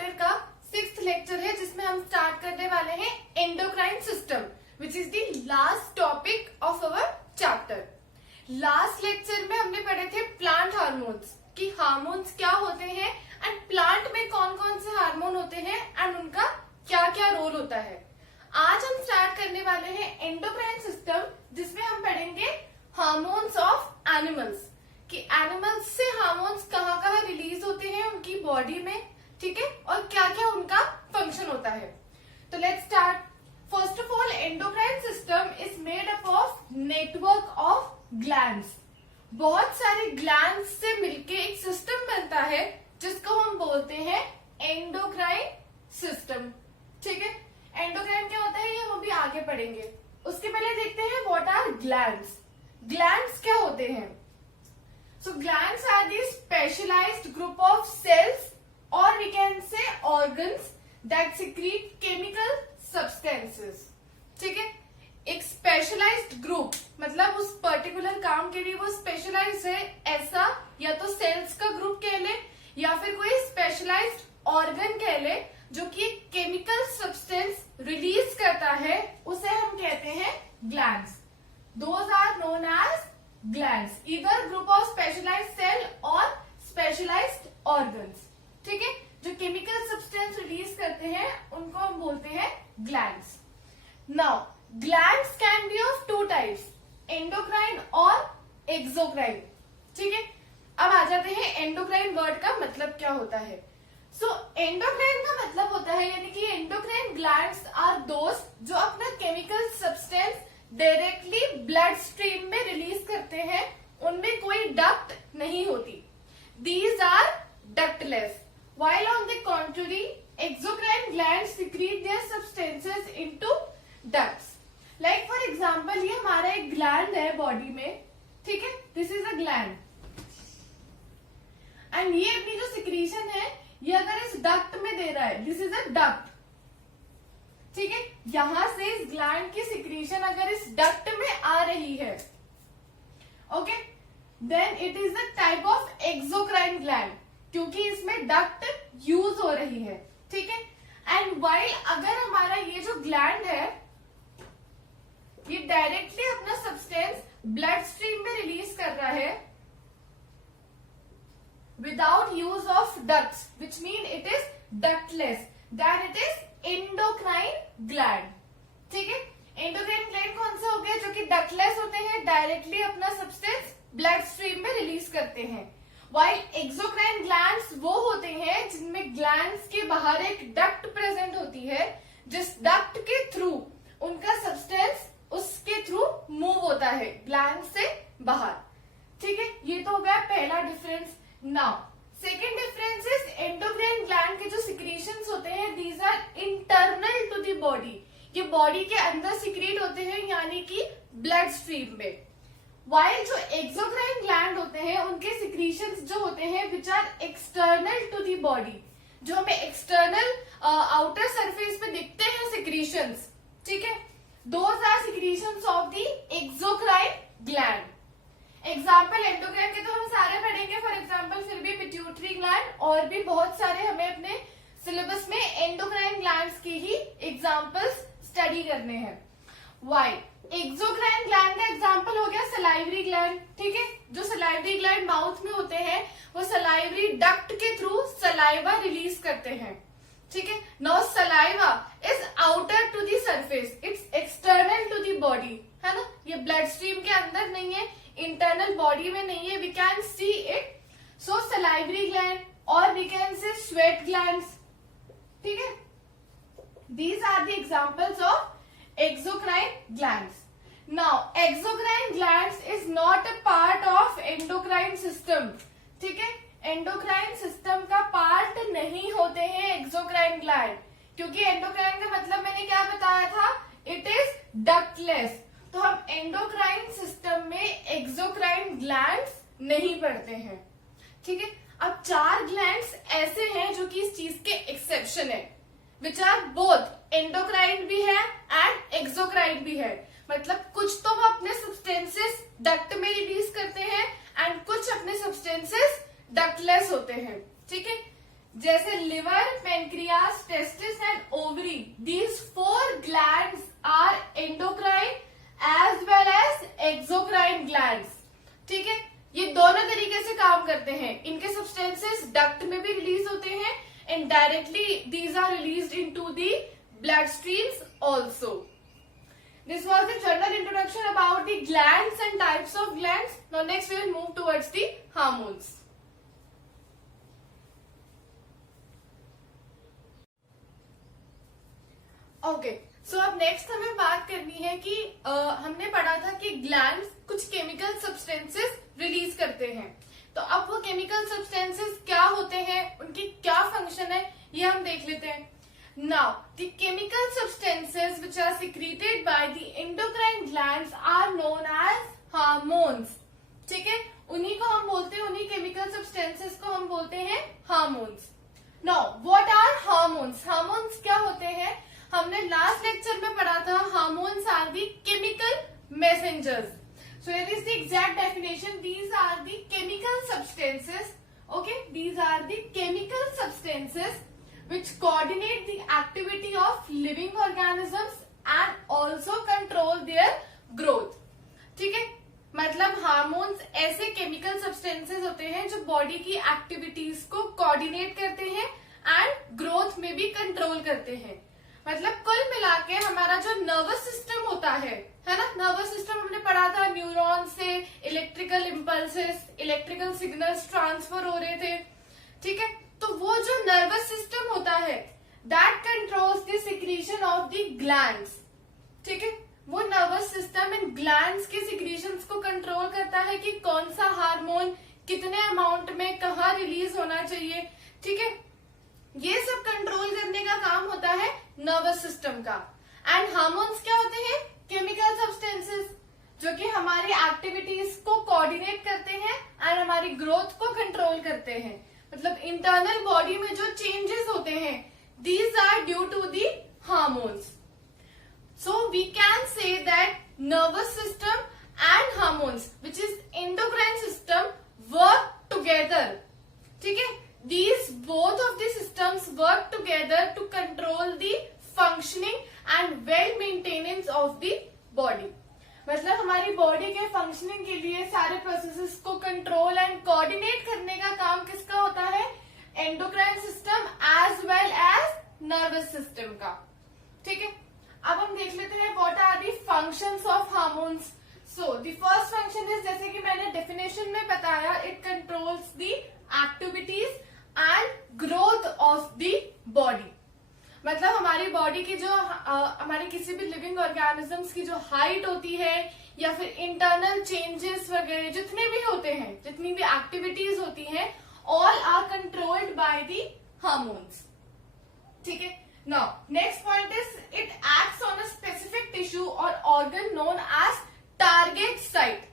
Chapter का 6th lecture है जिसमें हम स्टार्ट करने वाले हैं endocrine system which is the last topic of our chapter. Last lecture में हमने पढ़े थे प्लांट हार्मोन्स कि हार्मोन्स क्या होते हैं एंड प्लांट में कौन कौन से हार्मोन होते हैं एंड उनका क्या क्या रोल होता है। आज हम स्टार्ट करने वाले हैं एंडोक्राइन सिस्टम जिसमें हम पढ़ेंगे हार्मोन्स ऑफ एनिमल्स कि एनिमल्स से हार्मोन्स कहाँ कहाँ रिलीज होते हैं उनकी बॉडी में, ठीक है, और क्या क्या उनका फंक्शन होता है। तो let's start. First of all endocrine system is made up of network of glands. बहुत सारे ग्लैंड्स से मिलके एक सिस्टम बनता है जिसको हम बोलते हैं एंडोक्राइन सिस्टम, ठीक है। एंडोक्राइन क्या होता है ये हम भी आगे पढ़ेंगे। उसके पहले देखते हैं व्हाट आर ग्लैंड्स। ग्लैंड्स क्या होते हैं? So glands are the specialized group of cells or we can say organs that secrete chemical substances, ठीक है। एक स्पेशलाइज्ड ग्रुप मतलब उस पर्टिकुलर काम के लिए वो स्पेशलाइज्ड है, ऐसा या तो सेल्स का ग्रुप कह ले या फिर कोई स्पेशलाइज्ड ऑर्गन कह ले जो कि एक केमिकल सब्सटेंस रिलीज करता है, उसे हम कहते हैं glands. Those are known as glands, either group of specialised cell और स्पेशलाइज्ड ऑर्गन्स, ठीक है। जो केमिकल सब्सटेंस रिलीज करते हैं उनको हम बोलते हैं glands. Now glands can be of two types, endocrine और एक्सोक्राइन, ठीक है। अब आ जाते हैं एंडोक्राइन वर्ड का मतलब क्या होता है। सो एंडोक्राइन का मतलब होता है यानी कि एंडोक्राइन ग्लैंड्स आर दोस्त जो अपना chemical substance directly blood stream में रिलीज करते हैं, उनमें कोई डक्ट नहीं होती। These are ductless, while on the contrary exocrine glands secrete their substances into ducts. Like for example ये हमारा एक ग्लैंड है बॉडी में, ठीक है, this is a gland and ये अपनी जो सिक्रीशन है ये अगर इस डक्ट में दे रहा है, दिस इज अ डक्ट, ठीक है। यहां से इस ग्लैंड की सिक्रीशन अगर इस डक्ट में आ रही है, okay, then it is the type of exocrine gland क्योंकि इसमें डक्ट यूज हो रही है, ठीक है। एंड वाइल अगर हमारा ये जो ग्लैंड है ये डायरेक्टली अपना सब्सटेंस ब्लड स्ट्रीम में रिलीज कर रहा है without use of ducts which mean it is ductless, then it is endocrine gland, ठीक है। एंडोक्राइन ग्लैंड कौन सा हो गया? जो कि डक्टलेस होते हैं, डायरेक्टली अपना सब्सटेंस ब्लड स्ट्रीम में रिलीज करते हैं। वाइल एक्सोक्राइन ग्लैंड्स वो होते हैं जिनमें ग्लैंड्स के बाहर एक डक्ट प्रेजेंट होती है जिस डक्ट के थ्रू उनका सब्सटेंस उसके थ्रू मूव होता है ग्लैंड से बाहर, ठीक है। ये तो हो गया पहला difference. Now second difference is endocrine gland के जो सिक्रीशंस होते हैं these are internal to the body, ये बॉडी के अंदर सिक्रीट होते हैं यानी कि ब्लड स्ट्रीम में। वाइल जो एक्सोक्राइन ग्लैंड होते हैं उनके सिक्रीशंस जो होते हैं which are external to the body, जो हमें एक्सटर्नल आउटर सरफेस पे दिखते हैं सिक्रीशंस, ठीक है, those are secretions of the exocrine gland. Example endocrine के तो हम सारे पढ़ेंगे, फॉर एग्जाम्पल फिर भी पिट्यूटरी ग्लैंड और भी बहुत सारे हमें अपने सिलेबस में एंडोक्राइन ग्लैंड्स की ही एग्जाम्पल्स स्टडी करने हैं। वाई एक्सोक्राइन ग्लैंड का एग्जाम्पल हो गया सलाइवरी ग्लैंड, ठीक है। जो सलाइवरी ग्लैंड माउथ में होते हैं वो सलाइवरी डक्ट के थ्रू सलाइवा रिलीज करते हैं, ठीक है। Now saliva is outer to the surface, it's external to the body, है ना, ये ब्लड स्ट्रीम के अंदर नहीं है, इंटरनल बॉडी में नहीं है, we can see it. So salivary gland और we can say sweat glands, ठीक है। These are the examples of exocrine glands. Now exocrine glands is not a part of endocrine system, ठीक है। Endocrine system का part नहीं होते हैं exocrine gland क्योंकि एंडोक्राइन का मतलब मैंने क्या बताया था, इट इज डक्टलेस। तो हम एंडोक्राइन सिस्टम में एक्सोक्राइन ग्लैंड्स नहीं पढ़ते हैं, ठीक है। अब 4 ग्लैंड्स ऐसे हैं जो कि इस चीज के एक्सेप्शन है विच आर बोथ एंडोक्राइन भी है एंड एक्सोक्राइन भी है, मतलब कुछ तो वो अपने सब्सटेंसेस डक्ट में रिलीज करते हैं एंड कुछ अपने सब्सटेंसेस डक्टलेस होते हैं, ठीक है। जैसे liver, pancreas pancreas, testis and ovary. These 4 glands are endocrine as well as exocrine glands. ठीक है, ये दोनों तरीके से काम करते हैं. इनके सब्सटेंसेस डक्ट में भी रिलीज होते हैं and directly these are released into the blood streams also. This was the general introduction about the glands and types of glands. Now next we will move towards the hormones. Okay, so अब next हमें बात करनी है कि हमने पढ़ा था कि glands कुछ chemical substances release करते हैं. तो अब वो केमिकल सब्सटेंसेस क्या होते हैं, उनकी क्या फंक्शन है, ये हम देख लेते हैं. Now the chemical substances which are secreted by the endocrine glands are known as hormones. ठीक है, उन्हीं को हम बोलते हैं, उन्हीं केमिकल सब्सटेंसेस को हम बोलते हैं hormones. Now what are hormones? Hormones क्या होते हैं? हमने लास्ट लेक्चर में पढ़ा था hormones are the chemical messengers. So here is the exact definition. These are the chemical substances. Okay, these are the chemical substances which coordinate the activity of living organisms and also control their growth. ठीक है, मतलब hormones ऐसे chemical substances होते हैं जो body की activities को coordinate करते हैं एंड ग्रोथ में भी कंट्रोल करते हैं. मतलब कुल मिला के हमारा जो नर्वस सिस्टम होता है ना, नर्वस सिस्टम हमने पढ़ा था, न्यूरॉन से electrical impulses, electrical signals transfer हो रहे थे. ठीक है, तो वो जो नर्वस सिस्टम होता है that controls the secretion of the glands. ठीक है, वो नर्वस सिस्टम इन ग्लैंड्स के सिक्रीशंस को कंट्रोल करता है कि कौन सा हार्मोन कितने अमाउंट में कहाँ रिलीज होना चाहिए. ठीक है, ये सब कंट्रोल करने का काम होता है नर्वस सिस्टम का. एंड हार्मोन्स क्या होते हैं? केमिकल सब्सटेंसेस जो कि हमारी एक्टिविटीज को कोऑर्डिनेट करते हैं एंड हमारी ग्रोथ को कंट्रोल करते हैं. मतलब इंटरनल बॉडी में जो चेंजेस होते हैं these are due to the hormones. So we can say that nervous system and hormones which is endocrine system work together. ठीक है, these both of the systems work together to control the functioning and well maintenance of the body. मतलब हमारी body के functioning के लिए सारे processes को control and coordinate करने का काम किसका होता है? Endocrine system as well as nervous system का. ठीक है, अब हम देख लेते हैं what are the functions of hormones. So the first function is, जैसे कि मैंने डेफिनेशन में बताया, it controls the activities and growth of the body. मतलब हमारी बॉडी की जो हमारी किसी भी लिविंग ऑर्गेनिजम्स की जो हाइट होती है या फिर इंटरनल चेंजेस वगैरह जितने भी होते हैं, जितनी भी एक्टिविटीज होती हैं, all are controlled by the hormones. ठीक है, now next point is it acts on a specific tissue और organ known as target site.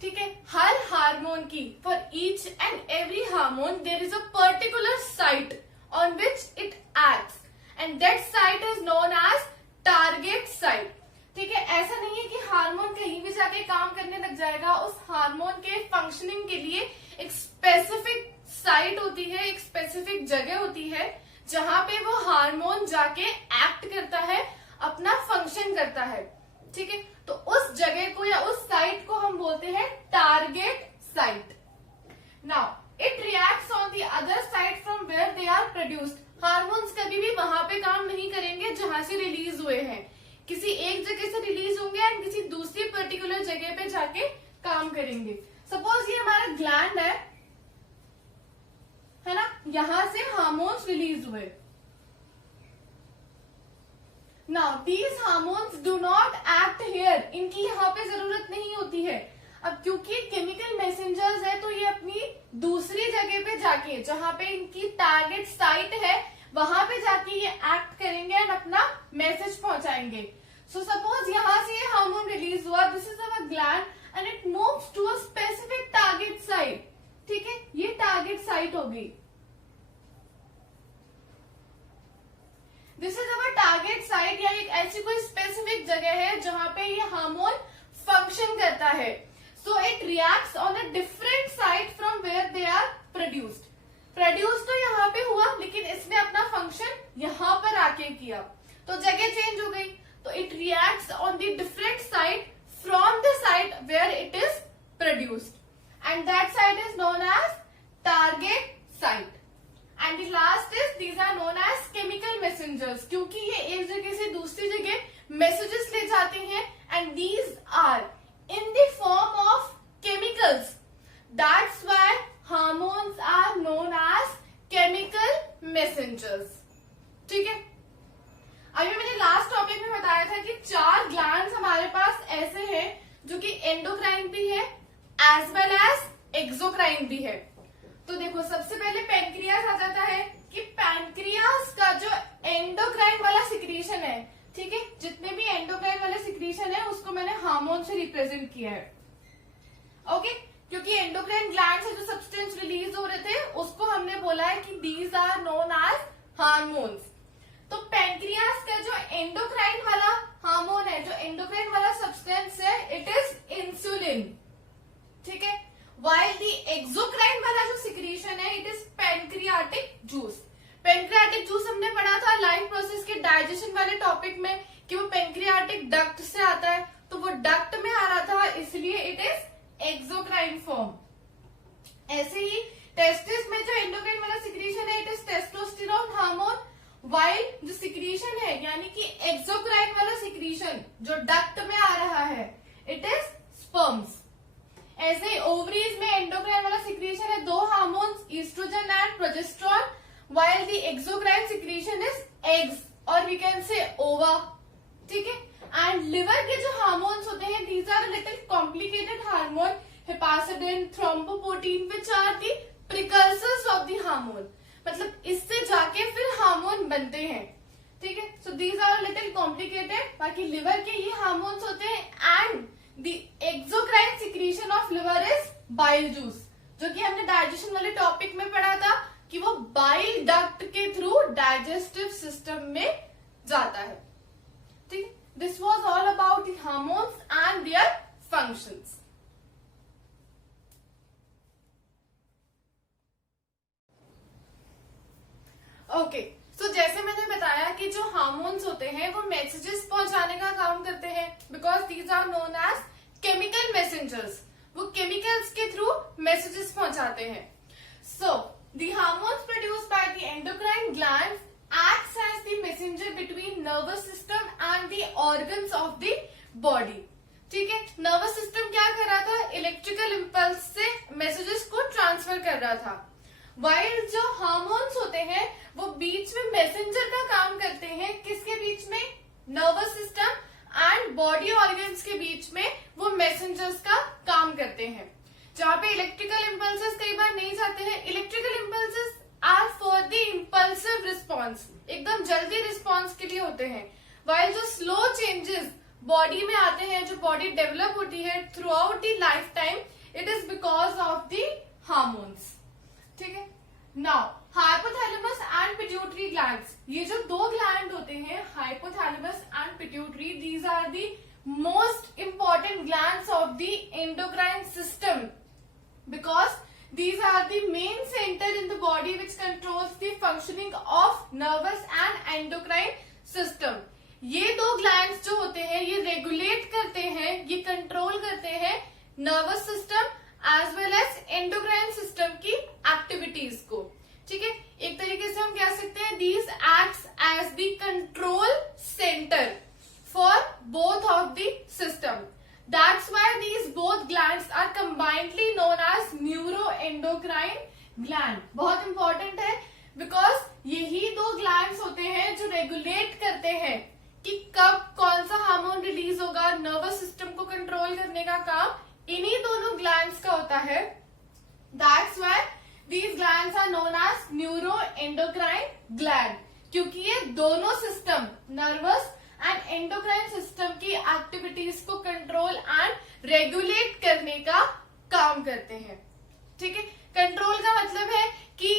ठीक है, हर हार्मोन की, for each and every hormone there is a particular site on which it acts and that site is known as target site. ठीक है, ऐसा नहीं है कि हार्मोन कहीं भी जाके काम करने लग जाएगा. उस हार्मोन के फंक्शनिंग के लिए एक स्पेसिफिक साइट होती है, एक स्पेसिफिक जगह होती है जहां पे वो हार्मोन जाके एक्ट करता है, अपना फंक्शन करता है. ठीक है, तो उस जगह को या उस साइट को हम बोलते हैं target site. Now it reacts on the other site from where they are produced. हार्मोन्स कभी भी वहां पे काम नहीं करेंगे जहां से रिलीज हुए हैं. किसी एक जगह से रिलीज होंगे एंड किसी दूसरी पर्टिकुलर जगह पे जाके काम करेंगे. सपोज ये हमारा ग्लैंड है ना, यहां से हार्मोन्स रिलीज हुए. Now these hormones do not act here. इनकी यहाँ पे जरूरत नहीं होती है. अब क्योंकि केमिकल मैसेंजर्स है तो ये अपनी दूसरी जगह पे जाके, जहां पे इनकी टारगेट साइट है, वहां पे जाके ये एक्ट करेंगे एंड अपना मैसेज पहुंचाएंगे. सो सपोज यहां से ये हार्मोन रिलीज हुआ, this is our gland and it moves to a specific target site. ठीक है, ये टारगेट साइट होगी. This is our target site, या एक ऐसी कोई स्पेसिफिक जगह है जहां पे ये हार्मोन फंक्शन करता है. So it reacts on a different site from where they are produced. Produce तो यहाँ पे हुआ, लेकिन इसने अपना फंक्शन यहाँ पर आके किया, तो जगह चेंज हो गई. तो it reacts on the different side from the side where it is produced, and that side is known as target site. And the last is these are known as chemical messengers, क्योंकि ये एक जगह से दूसरी जगह messages ले जाते हैं, and these are in the form of chemicals. That's why hormones are known as chemical messengers. ठीक है, अभी मैंने लास्ट टॉपिक में बताया था कि 4 ग्लैंड्स हमारे पास ऐसे हैं जो कि एंडोक्राइन भी है एज वेल एज एक्सोक्राइन भी है. तो देखो, सबसे पहले पैंक्रियास आ जाता है कि पैंक्रियास का जो एंडोक्राइन वाला सिक्रीशन है, ठीक है, जितने भी एंडोक्राइन वाला सिक्रीशन है उसको मैंने हार्मोन से रिप्रेजेंट किया है. ओके, क्योंकि एंडोक्राइन ग्लैंड से जो सब्सटेंस रिलीज हो रहे थे उसको हमने बोला है कि these are known as hormones. तो पैंक्रियास का जो एंडोक्राइन वाला हार्मोन है, जो एंडोक्राइन वाला सब्सटेंस है, इट इज इंसुलिन. ठीक है, while the exocrine वाला जो सिक्रीशन है, it is pancreatic juice. Pancreatic juice हमने पढ़ा था लाइफ प्रोसेस के डाइजेशन वाले टॉपिक में कि वो पैंक्रियाटिक डक्ट से आता है, तो वो डक्ट में आ रहा था, इसलिए इट इज एक्सोक्राइन फॉर्म. ऐसे ही टेस्टिस में जो एंडोक्राइन वाला सिक्रीशन है, it is testosterone hormone. While जो सिक्रीशन है यानी कि एक्सोक्राइन वाला सिक्रीशन जो डक्ट में आ रहा है, इट इज स्पर्म्स. ऐसे ही ओवरीज में एंडोक्राइन वाला सिक्रीशन है 2 hormones, oestrogen and progesterone, while the exocrine secretion is eggs और वी कैन से ओवा. ठीक है, एंड लिवर के जो हार्मोन्स होते हैं, these are little complicated hormone, hepcidin, thrombopoietin, which are the precursors of the hormone. मतलब इससे जाके फिर हार्मोन बनते हैं. ठीक है, so these are little complicated. बाकी लिवर के ये हार्मोन्स होते हैं, and The exocrine secretion of liver is bile juice, जो कि हमने डाइजेशन वाले टॉपिक में पढ़ा था कि वो बाइल डक्ट के थ्रू डाइजेस्टिव सिस्टम में जाता है. ठीक, this was all about the hormones and their functions. Okay, so जैसे मैंने बताया कि जो हार्मोन्स होते हैं वो मैसेजेस पहुंचाने का काम करते हैं, because these are known as chemical messengers. वो केमिकल्स के थ्रू मैसेजेस पहुंचाते हैं. So the hormones produced by the endocrine glands acts as the messenger between nervous system and the organs of the body. ठीक है, नर्वस सिस्टम क्या कर रहा था, इलेक्ट्रिकल इम्पल्स से मैसेजेस को ट्रांसफर कर रहा था, वाइल जो हार्मोन्स होते हैं वो बीच में मैसेंजर का काम करते हैं. किसके बीच में, nervous system and body organs के बीच में वो मैसेंजर्स का काम करते हैं. जहां पे इलेक्ट्रिकल इम्पल्सेस कई बार नहीं जाते हैं. Electrical impulses are for the impulsive response, एकदम जल्दी रिस्पॉन्स के लिए होते हैं. वाइल जो स्लो चेंजेस बॉडी में आते हैं, जो बॉडी डेवलप होती है throughout the life time, it is because of the hormones. ठीक है, now hypothalamus and pituitary glands, ये जो 2 ग्लैंड होते हैं, hypothalamus and pituitary, these are the most important glands of the endocrine system, because these are the main center in the body which controls the functioning of nervous and endocrine system. ये 2 glands जो होते हैं ये regulate करते हैं, ये control करते हैं nervous system as well as endocrine system की एक्टिविटीज को. ठीक है, एक तरीके से हम कह सकते हैं these acts as the control centre for both of the system. That's why these both glands are combinedly known as neuroendocrine gland. बहुत इंपॉर्टेंट है बिकॉज यही 2 ग्लैंड्स होते हैं जो रेगुलेट करते हैं कि कब कौन सा हार्मोन रिलीज होगा. नर्वस सिस्टम को कंट्रोल करने का काम इन्हीं दोनों ग्लैंड्स का होता है. That's why these glands are known as neuroendocrine gland, क्योंकि ये दोनों system nervous and endocrine system की एक्टिविटीज को कंट्रोल एंड रेगुलेट करने का काम करते हैं. ठीक है, कंट्रोल का मतलब है कि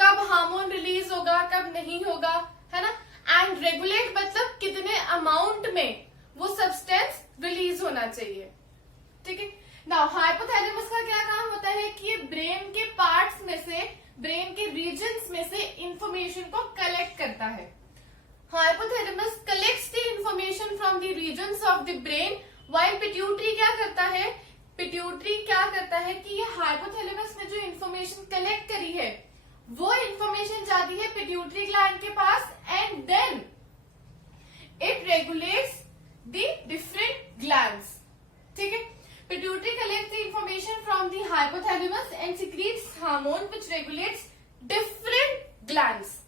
कब हार्मोन रिलीज होगा कब नहीं होगा, है ना. एंड रेगुलेट मतलब कितने अमाउंट में वो सब्सटेंस रिलीज होना चाहिए. ठीक है, नाउ हाइपोथैलेमस का क्या काम होता है कि ये ब्रेन के पार्ट्स में से, ब्रेन के रीजन्स में से इंफॉर्मेशन को कलेक्ट करता है। Hypothalamus collects the information from the regions of the brain, while pituitary क्या करता है, पिट्यूटरी क्या करता है कि ये हाइपोथैलेमस ने जो इंफॉर्मेशन कलेक्ट करी है वो इंफॉर्मेशन जाती है पिट्यूटरी ग्लैंड के पास, and then it regulates the different glands. ठीक है, pituitary collects the information from the hypothalamus and secretes hormone which regulates different glands.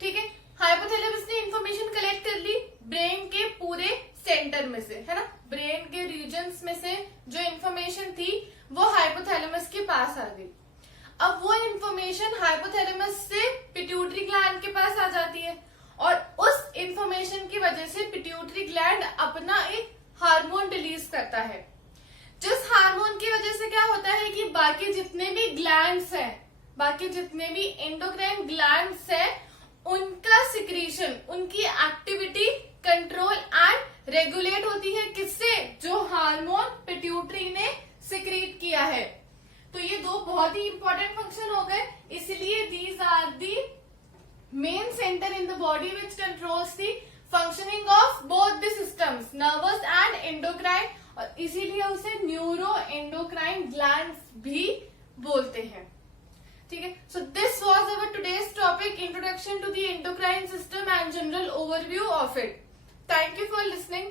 ठीक है, हाइपोथैलेमस ने इंफॉर्मेशन कलेक्ट कर ली ब्रेन के पूरे सेंटर में से, है ना, ब्रेन के रीजन्स में से जो इंफॉर्मेशन थी वो हाइपोथैलेमस के पास आ गई। अब वो इंफॉर्मेशन हाइपोथैलेमस से पिट्यूटरी ग्लैंड के पास आ जाती है और उस इंफॉर्मेशन की वजह से पिट्यूटरी ग्लैंड अपना एक हार्मोन रिलीज करता है, जिस हार्मोन की वजह से क्या होता है कि बाकी जितने भी ग्लैंड्स हैं, बाकी जितने भी एंडोक्राइन ग्लैंड्स हैं, उनका सिक्रीशन, उनकी एक्टिविटी कंट्रोल एंड रेगुलेट होती है। किससे? जो हार्मोन पिट्यूटरी ने सिक्रीट किया है। तो ये दो बहुत ही इंपॉर्टेंट फंक्शन हो गए, इसलिए these are the main centre in the body which controls the functioning of both the systems, nervous and endocrine, और इसीलिए उसे न्यूरो एंडोक्राइन ग्लैंड्स भी बोलते हैं। ठीक है, so this was our today's topic, introduction to the endocrine system and general overview of it. Thank you for listening.